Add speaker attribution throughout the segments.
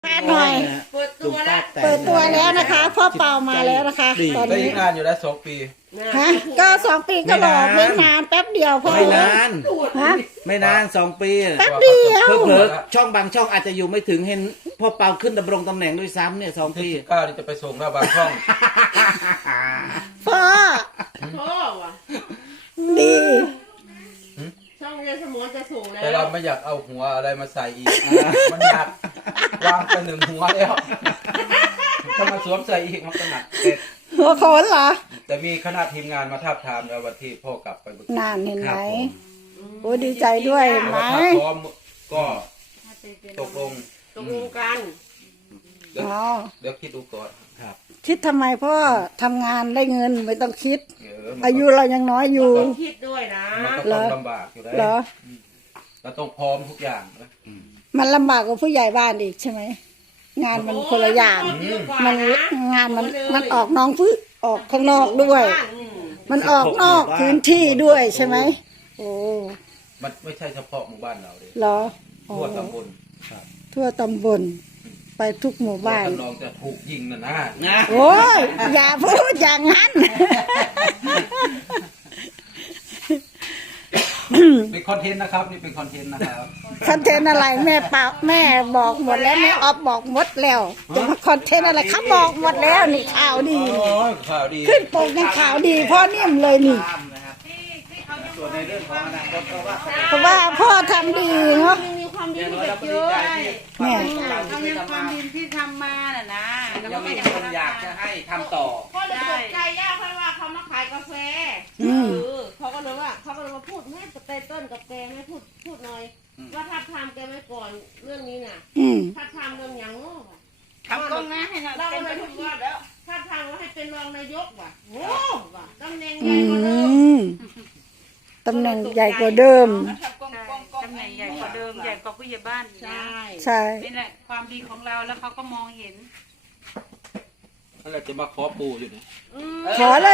Speaker 1: หน่อย
Speaker 2: เปิดตัวแล้ว
Speaker 1: เปิดตัวแล้วนะคะพ่อเปามาแล้วนะคะตอน
Speaker 3: ได้
Speaker 1: นี้
Speaker 3: งานอยู่แล้ว2 ปี
Speaker 1: ฮะก็2 ปีก็หลอกไม่นานแป๊บเดียวพ่อ
Speaker 4: ไม่นาน
Speaker 1: ฮะ
Speaker 4: ไม่นาน2 ปี
Speaker 1: แป๊บเดียว
Speaker 4: เผลอๆช่องบางช่องอาจจะอยู่ไม่ถึงเห็นพ่อเปาขึ้นดำรงตำแหน่งด้วยซ้ำเนี่ย2 ปี
Speaker 3: 19นี่จะไปส่งหน้าบางช่อง
Speaker 1: พ่อ
Speaker 2: พ่อว่ะ
Speaker 1: ดี
Speaker 2: ช่องเรียนสมองจะสูงแล้ว
Speaker 3: แต่เราไม่อยากเอาหัวอะไรมาใส่อีก มันหนักวางไป1 หัวแล้วถ้ามาสวมใส่อีกมันก็หนักเด็ด
Speaker 1: หัวโขนเหรอ
Speaker 3: แต่มีคณะทีมงานมาทาบทามแล้ววันที่พ่อกลับไปบึก
Speaker 1: นานเห็นไหมโอ้ดีใจด้วยเห็นไหม
Speaker 3: ถ้าพร้อมก็ตกลง
Speaker 2: ตกลงกัน
Speaker 3: เดี๋ยว
Speaker 1: อ๋อ
Speaker 3: เดี๋ยวคิดดูก่อน
Speaker 4: ครับ
Speaker 1: คิดทำไมพ่อทำงานได้เงินไม่ต้องคิด
Speaker 3: มัน
Speaker 1: อายุเรายังน้อยอยู่
Speaker 2: ต้องคิดด้วยนะ
Speaker 3: มันก็ต้องลำบากอยู่แล้ว
Speaker 1: เหรอ
Speaker 3: เราต้องพร้อมทุกอย่างนะ
Speaker 1: มันลำบากกว่าผู้ใหญ่บ้านอีกใช่ไหมงานมันคนละอย่าง มันงานมันออกน้องพื้นออกข้างนอกด้วย มันออกนอกพื้นที่ด้วยใช่ไหมโอ้
Speaker 3: มันไม่ใช่เฉพาะหมู่บ้านเราเลย
Speaker 1: เหรออ๋อ
Speaker 3: ทั่วตำบล
Speaker 1: ทั่วตำบลไปทุกหมู่บ้าน
Speaker 3: ท่านรองจะถูกยิงนะ
Speaker 1: โอ้ยอย่าพูดอย่างนั้น
Speaker 3: เป็นคอนเทนต์นะครับนี่เป็นคอนเทนต์นะครับ
Speaker 1: คอนเทนต์อะไรแม่เปาแม่บอกหมดแล้วแม่ออฟบอกหมดแล้วจะมาคอนเทนต์อะไรเขาบอกหมดแล้วนี่ข่าวดี
Speaker 3: โอ้ยข่าวดี
Speaker 1: ขึ้นปกในข่าวดีพ่อนิ่มเลยนี่
Speaker 4: ส่วนในเรื่องของอนาคตก็ว่า
Speaker 1: เพราะว่าพ่อทำดีเนาะ
Speaker 2: มีความดี
Speaker 4: อย่างน้อย
Speaker 2: แบ
Speaker 4: เรา
Speaker 2: บ
Speaker 4: ก็
Speaker 2: เย
Speaker 4: ดี
Speaker 2: อะ
Speaker 4: ใจที่
Speaker 1: แม่
Speaker 4: เราที่ทำมา
Speaker 5: ที่ทำมาน่ะนะ
Speaker 4: ยังมีคนอยากจะให้ทำต่อ
Speaker 2: พ่อเลยตกใจย่าเพราะว่าเขามาขายกาแฟ
Speaker 1: อืม
Speaker 2: เขาก็เลยมาพูดแม่กับเต้ต้นกับแกไม่พูดหน่อย ว่าถ้าทำแกไว้ก่อนเรื่องนี้น่ะ
Speaker 1: อืม
Speaker 2: ถ้าทำเรื่องอย่างโง่ว่ะ
Speaker 5: ทำกล้องนะให้เรา
Speaker 2: เรา
Speaker 5: เป็
Speaker 2: ก็
Speaker 5: น
Speaker 2: เลย
Speaker 5: ทุ
Speaker 2: พู
Speaker 5: ก
Speaker 2: ด
Speaker 5: ที
Speaker 2: ว่า
Speaker 5: แล้ว
Speaker 2: ถ้าทำว่าให้เป็นรองนายกว่ะโอ้ว่ะตำแหน่งให
Speaker 1: อื
Speaker 2: ญ่กว่าเดิม
Speaker 1: มตำแหน่งใหญ่กว่าเดิม
Speaker 5: ทำกล้องตำแหน่งใหญ่กว่าเดิมใหญ่กว่าผู้ใหญ่บ้านอีก
Speaker 2: ใช
Speaker 5: นะ
Speaker 2: ่
Speaker 1: ใช่
Speaker 5: นี่แหละความดีของเราแล้วเขาก็มองเห็น
Speaker 3: อะไรจะมาขอปู่อยู่เนี่ย
Speaker 1: ขอเลย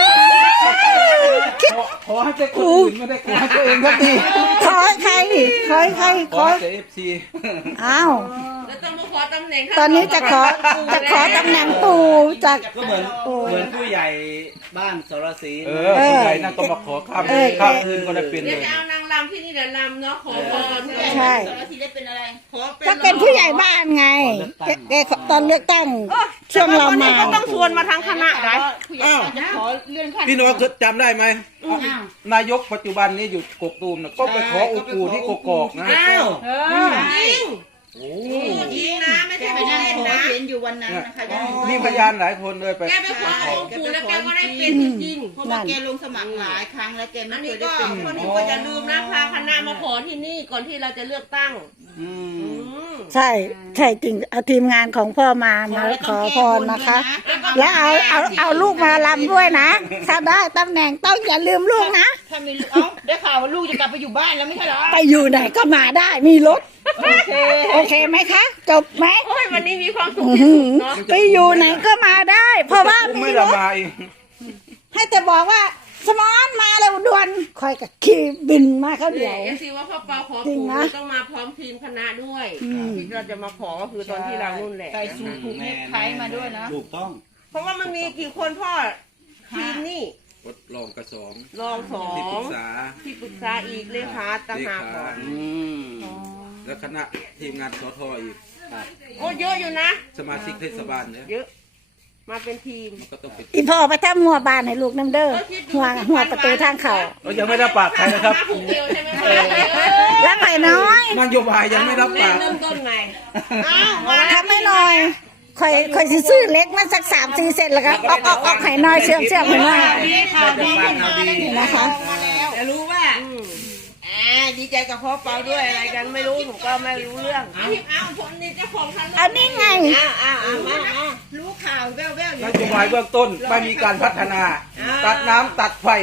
Speaker 1: คิด
Speaker 3: ขอให้แต่คนอื่นไม่ได้ขอให้ตัวเองก็ดี
Speaker 1: ขอให้ใครขอให้ใคร
Speaker 3: ข
Speaker 1: ข
Speaker 3: อ
Speaker 1: อ
Speaker 3: ให้แต่ FC
Speaker 1: อ้าว
Speaker 2: แล้วต้องมาขอตำแหน่ง
Speaker 1: ตอนนี้จะขอตำแหน่งปู่จาก
Speaker 4: ก็เหมือนผู้ใหญ่บ้านสรศรี
Speaker 3: ผู้ใหญ่นั่นก็มาขอข้ามข้ามคืนก็ได้เป็น
Speaker 2: เดี๋
Speaker 3: เลย
Speaker 2: วย จะเอานางรำที่นี่แหละรำเนาะขอพร
Speaker 1: ใช่
Speaker 5: ทีได้เป็นอะไร
Speaker 2: ขอ
Speaker 1: ก็เป็นผู้ใหญ่บ้านไงแกตอนเลือกตั้งช่วงเรามา
Speaker 2: ก็ต้องชวนมาทั้งคณะได้
Speaker 5: ผู้ใหญ่บ้านจะขอเลื่อนขั้น
Speaker 3: พี่น้องจำได้ไหมนายกปัจจุบันนี้อยู่กกตูมนะก็ไปขออุปูที่กกอกนะ
Speaker 4: อ้าว
Speaker 2: จริง
Speaker 3: โอ้
Speaker 2: จริงนะไม่
Speaker 5: แก
Speaker 2: ใช่
Speaker 5: ไป
Speaker 2: ไม่
Speaker 5: นั่ง
Speaker 2: เล่น
Speaker 5: ขอ
Speaker 2: นะ
Speaker 5: เห็นอยู่วันนั้นนะคะยัง
Speaker 3: มีพยานหลายคนเลยไป
Speaker 2: แกไปขอองค์ปู่แล้วแกก็ได้เป็นจริง
Speaker 5: เพราะว่าแกลงสมัครหลายครั้งแล้วแก
Speaker 2: ๆ
Speaker 5: ไม่
Speaker 2: อัน
Speaker 5: เค
Speaker 2: นี้
Speaker 5: ยได้
Speaker 2: ก็
Speaker 5: เป็น
Speaker 2: คนนี้ก็อย่าลืมนะพาคณะมาขอที่นี่ก่อนที่เราจะเลือกตั้ง
Speaker 4: อืม
Speaker 1: ใช่ใช่จริงเอาทีมงานของพ่อมาขอพรนะคะ แล้วเอาลูกมาลำด้วยนะถ้าได้ตำแหน่งต้องอย่าลืมลูกนะ
Speaker 5: ถ้ามีเอ้าได้ข่าวว่าลูกจะกลับไปอยู่บ้านแล้วไม่ใช่เหรอ
Speaker 1: ไปอยู่ไหนก็มาได้มีรถ
Speaker 5: โอเค
Speaker 1: โอเคไหมคะ จบไหม
Speaker 2: โอ้ยวันนี้มีความสุข
Speaker 1: อื้อ
Speaker 2: ที่
Speaker 1: หื
Speaker 2: สุ
Speaker 1: อ
Speaker 2: ดเนาะ
Speaker 1: ไปอยู่ไหนก็มาได้ เพราะว่า
Speaker 3: ผม
Speaker 1: มี
Speaker 3: ไม่
Speaker 1: ร
Speaker 3: ละ
Speaker 1: ถ
Speaker 3: มาอีก
Speaker 1: ให้แต่บอกว่าสมอนมาเร็วด่วนคอยกับขี่บินมาเขาเดียว
Speaker 2: เอฟซีว่าพ่อเปาขอ
Speaker 1: จริง
Speaker 2: ปู่
Speaker 1: นะ
Speaker 2: ต้องมาพร้อมทีมคณะด้วย
Speaker 1: อืม
Speaker 2: ที่เราจะมาขอก็คือตอนที่เรานู่นแหละ
Speaker 5: ใส่สูทผูกเนคไทมาด้วยนะ
Speaker 4: ถูกต้อง
Speaker 2: เพราะว่ามันมีกี่คนพ่อทีมนี่
Speaker 3: รองกระสอง
Speaker 2: รองสอ
Speaker 3: ที่ปรึ
Speaker 2: ง
Speaker 3: กษา
Speaker 2: ที่ปรึกษาอีกเลขาต่างหากก่อน
Speaker 4: อืม
Speaker 3: และคณะทีมงานสทอีก
Speaker 2: โอ้เยอะอยู่นะ
Speaker 3: สมาชิกเทศบาลเนี่ย
Speaker 2: เยอะ มาเป็นทีม
Speaker 3: มันก็ต้องเป็น
Speaker 1: อีพ่อไปทำหัวบานให้ลูกน้ำเด้อหัวประตูทางเขา
Speaker 3: เรายังไม่รับปากใครนะครับ
Speaker 2: มาคนเดียวใช่ไหมคะ
Speaker 1: แล้วไผ่น้อย
Speaker 3: นโยบายยังไม่รับ
Speaker 2: เล่
Speaker 3: ปาน ก
Speaker 2: เริ่มต้นไงอ้าวมา
Speaker 1: ทำให้หน่อยคอยสิซื้อเล็กมาสัก3-4 เซนแล้วก็ออกไข่น้อยเชื่อมให้หน่อย
Speaker 5: ข่าวดี
Speaker 1: นะคะ
Speaker 2: จะรู้ว่าดีใจกับพ่อเปาด้วยอะไรกันไม่รู้ผมก็ไม่รู้เรื่องเอาคนนี้เจ้าของคัน
Speaker 1: เอานี่ไง
Speaker 2: มา
Speaker 5: รู้ข่าวแว่วๆอยู่
Speaker 3: นโยบายเบื้องต้นไม่มีการพัฒนา ตัดน้ำตัดไฟ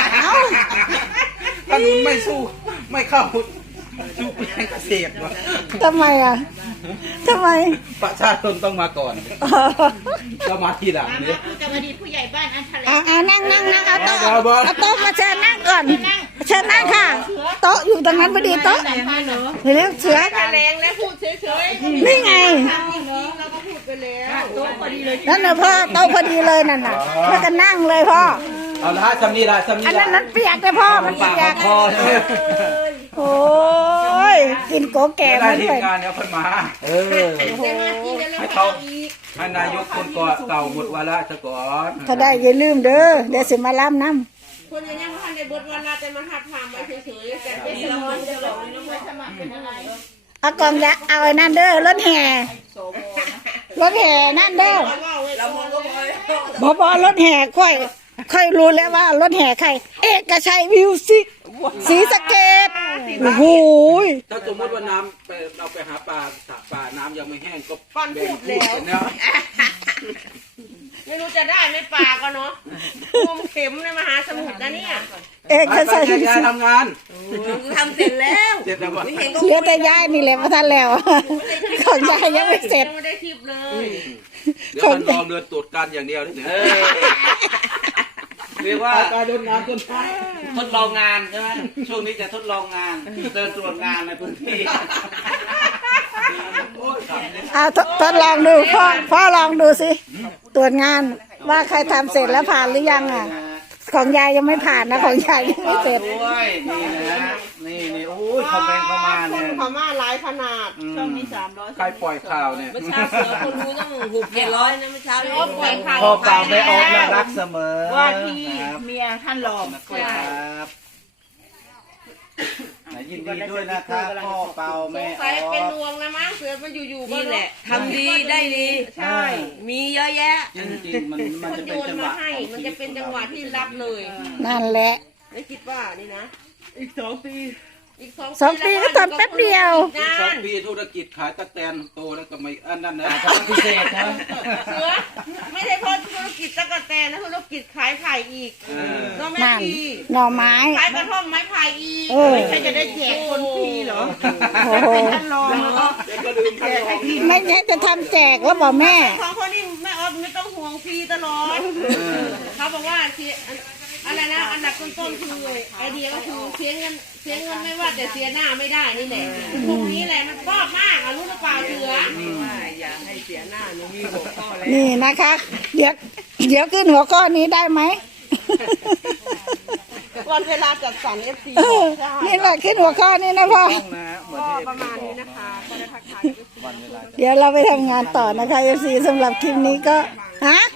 Speaker 3: ถนนไม่สู้ไม่เข้าสู้แปลงเกษตรวะ
Speaker 1: ทำไมอ่ะทำไม
Speaker 3: ประชาชนต้องมาก่อนก็มาทีหลังเนี่ย
Speaker 5: ผู้จะมาดีผู้ใหญ่บ้านอันทะเล
Speaker 1: นั่งเอาโต๊ะมาเชิญนั่งก่อนเชิญนั่งค่ะ โต๊ะอยู่ตรงนั้นพอดีโต๊ะเร็วๆเสือ
Speaker 2: แถลงและพูดเฉยๆ
Speaker 1: นี่ไง
Speaker 2: จริงๆเราก็พูดไปแล้วโต๊ะพอดีเลย
Speaker 1: นั่นน่ะพ่อโต๊ะพอดีเลยนั่นน่ะแล้วก็นั่งเลยพ่อ
Speaker 3: เอาละสำนีละสำนี
Speaker 1: อัน
Speaker 3: ละ
Speaker 1: นั้นเปียกเลยพ่อมัน
Speaker 4: ปาก
Speaker 1: เปียก
Speaker 4: คอใช่ไหม
Speaker 1: โอ้ยกินโกแก่
Speaker 3: เวลา
Speaker 1: มา
Speaker 3: ที
Speaker 1: ด้
Speaker 3: ม
Speaker 1: วย
Speaker 3: งานเนี่ยเพิ่นมา
Speaker 4: เออ
Speaker 2: จะมากินกันแล้ว
Speaker 3: ให้
Speaker 2: ก็
Speaker 3: เขา
Speaker 2: เอาอีก
Speaker 3: ให้นายกคนเก่าหมดวาระซะก่อน
Speaker 1: ถ้าได้อย่าลืมเด้อเดี๋ยวสิมาล้ำน้
Speaker 2: คนยังยังไม่ทันได้เบิดวันลาแต่มาหัดถามไว้เฉยๆแต่เป็นสมองจะหลอกนี่ไม่สมัครเป็นอะไร
Speaker 1: ำเอากองยักษ์เอาไอ้นั่นเด้อรถแห่รถแห่นั่นเด้อ
Speaker 2: เรามองก็พอ
Speaker 1: บรถแห่ค่อยรู้แล้วว่ารถแห่ใคร เอกชัยมิวสิกศรีสะเกษโอ้โห
Speaker 3: ถ้าสมมติว่าน้ำไปเราไปหาปลาสระปลาน้ำยังไม่แห้งก็
Speaker 2: ฟันพูดแล้ว
Speaker 3: แล้ว
Speaker 2: ไม่รู้จะได้ไม่ปากก็เนาะงมเข็มในมหาสมุทรนะเนี่ย
Speaker 1: เอกชัย
Speaker 3: ไปย้ายทำงาน
Speaker 2: ทำเสร็จแล้ว
Speaker 3: เสร็จแล้วก่อน
Speaker 1: เหลือแต่ยายนี่แหละมาทันแล้ว ของยายยังไม่เสร็จ
Speaker 2: ยังไม่ได้คลิปเลย
Speaker 3: เดี๋ยวท่านรองเดินตรวจการอย่างเดียวนี่
Speaker 4: เออเรียกว่า
Speaker 3: การเดินน้ำต้นไม้
Speaker 4: ทดลองงานใช่ไหมช่วงนี้จะทดลองงานเดินตรวจงานในพื้นที่
Speaker 1: เอาทดลองดูพ่อลองดูสิตรวจงานว่าใครทำเสร็จแล้วผ่านหรือยังอ่ะ ของยายยังไม่ผ่านนะของยายยังไม่เสร็จ
Speaker 4: ด้วยนี่นะนี่โอ้ยคอมเมนต์เข้ามา
Speaker 2: ค
Speaker 4: เนี่ย
Speaker 2: นพม่าหลายขนาด
Speaker 5: ช่องนี้300
Speaker 3: ใครปล่อยข่าวเนี่ย
Speaker 2: เมื่อเช้าเสือคนรู้ต้อง600นะเมื่อเช้านี้ปล่อยข่าว
Speaker 4: พ่อเปล่าไม่ออกน่ารักเสมอ
Speaker 5: ว่าที่
Speaker 4: ครับ
Speaker 5: เมียท่านรอง
Speaker 4: ครับยินดีด้วยนะครับพ่อเปา
Speaker 2: ส
Speaker 4: แม่
Speaker 2: ง
Speaker 4: อ
Speaker 2: สัย
Speaker 4: อ
Speaker 2: เป็น
Speaker 4: ก
Speaker 2: ดวงนะมั้งเสือมันอยู่ๆก็
Speaker 6: นี่แหละทำดีได้ดี
Speaker 2: ใช่
Speaker 6: มีเยอะแยะ
Speaker 4: จริงๆมัน
Speaker 2: คน
Speaker 4: จะ
Speaker 2: โย
Speaker 4: เป็น
Speaker 2: น
Speaker 4: จังหะ
Speaker 2: มาวให้ มันจะเป็นจังหวะที่รับเลย
Speaker 1: นั่นแหละ
Speaker 2: ไม่คิดว่านี่นะ
Speaker 5: อีก2 ปี
Speaker 2: อีก
Speaker 1: สองปีก็ตอนแป๊บเดียว
Speaker 3: สองปีธุรกิจขายตะแตนโตแล้วก็ไม่อันนั้นนะ
Speaker 4: พิเศษนะ
Speaker 2: เสือไม่ใช่เพราะธุรกิจตะกะแตนนะธุรกิจขายไข่อีกน้องแม่
Speaker 1: นั่น
Speaker 2: พี
Speaker 1: หน่อไม้
Speaker 2: ขายกระท่อมไม้ไผ่อีก
Speaker 1: เออ
Speaker 2: ใครจะได้แจกคนฟรีเหรอ
Speaker 1: โอ้โห
Speaker 2: ท่านรองเหรอ
Speaker 3: เดี๋ยวก็ลืมท่านรอง
Speaker 1: ไม่แน่จะทำแจกแล้วบอกแม่
Speaker 2: ของคนนี้แม่ออฟไม่ต้องห่วงฟรีตลอดเขาบอกว่าอะไรนะอันดับต้นๆคือไอเดียก็คือเสียเงินไม่ว่าแต่เสียหน้าไม่ได้นี่แหละพวกนี้แหละมันชอบมากอ่ะรู้หรือเปล่าเสือ
Speaker 6: อย่าให้เสียหน้าหนูมีหัวข้อแล้ว
Speaker 1: นี่นะคะ เดี๋ยวขึ้นหัวข้อนี้ได้ไหม
Speaker 2: วันเวลาจัดสรร FC
Speaker 1: เออนี่แหละขึ้นหัวข้อนี้นะพ่อ
Speaker 4: นะเหมือน
Speaker 2: ก็
Speaker 4: ที่
Speaker 2: ประมาณนี้นะคะก็ได้ทักทาย
Speaker 4: วันเวลา
Speaker 1: เดี๋ยวเราไปทำงานต่อนะคะเอฟซีสำหรับคลิปนี้ก็ฮะ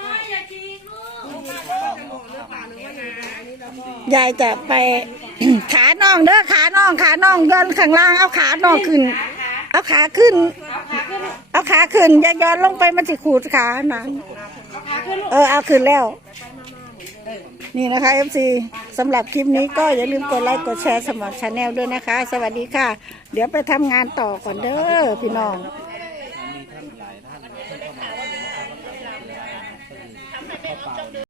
Speaker 1: ยายจะไป ขาน่องเด้อขาน่องย้อนข้างล่างเอาขาน่องขึ้น เอาขาขึ้น เอาขาขึ้นอย่าย้อนลงไปมันจะขูดขาหนังเอาขึ้นแล้ว นี่นะคะ FC สำหรับคลิปนี้ก็อย่าลืมกดไลค์กดแชร์สมัครชาแนลด้วยนะคะ สวัสดีค่ะ เดี๋ยวไปทำงานต่อก่อนเด้อพี่น้อง